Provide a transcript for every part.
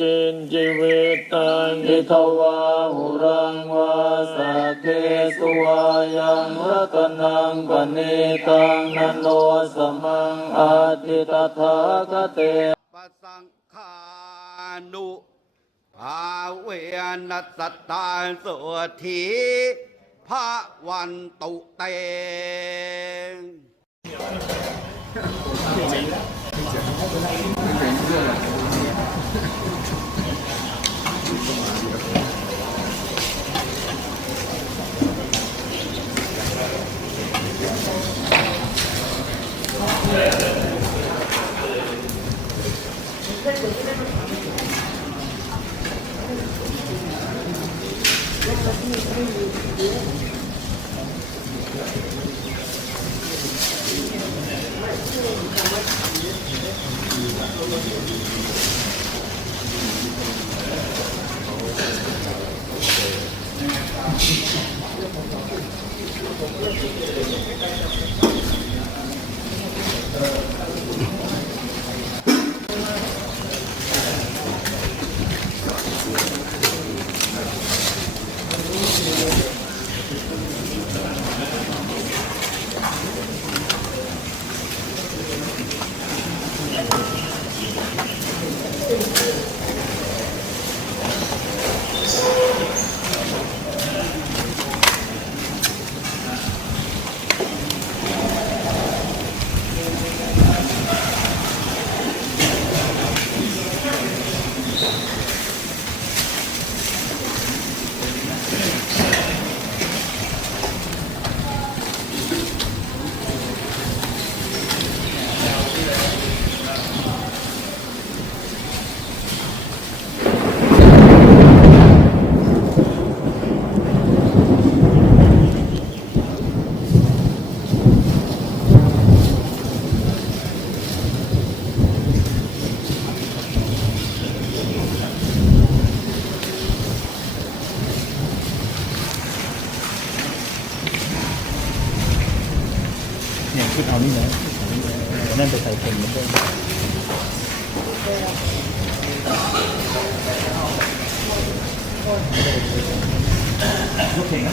จินจิวิตังอิทวาหุรังวาสักเคสุวายังรัตนังปณิตังนันโนสมังอาทิตถาคเตปสังขานุภาเวนัสตตาสุธีพระวันตุเตง คิดเอานี่นะนั่นไปใส่เค็มมันด้วยลูกเข่งนะ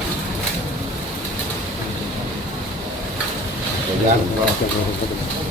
Yan.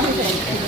食べてみて。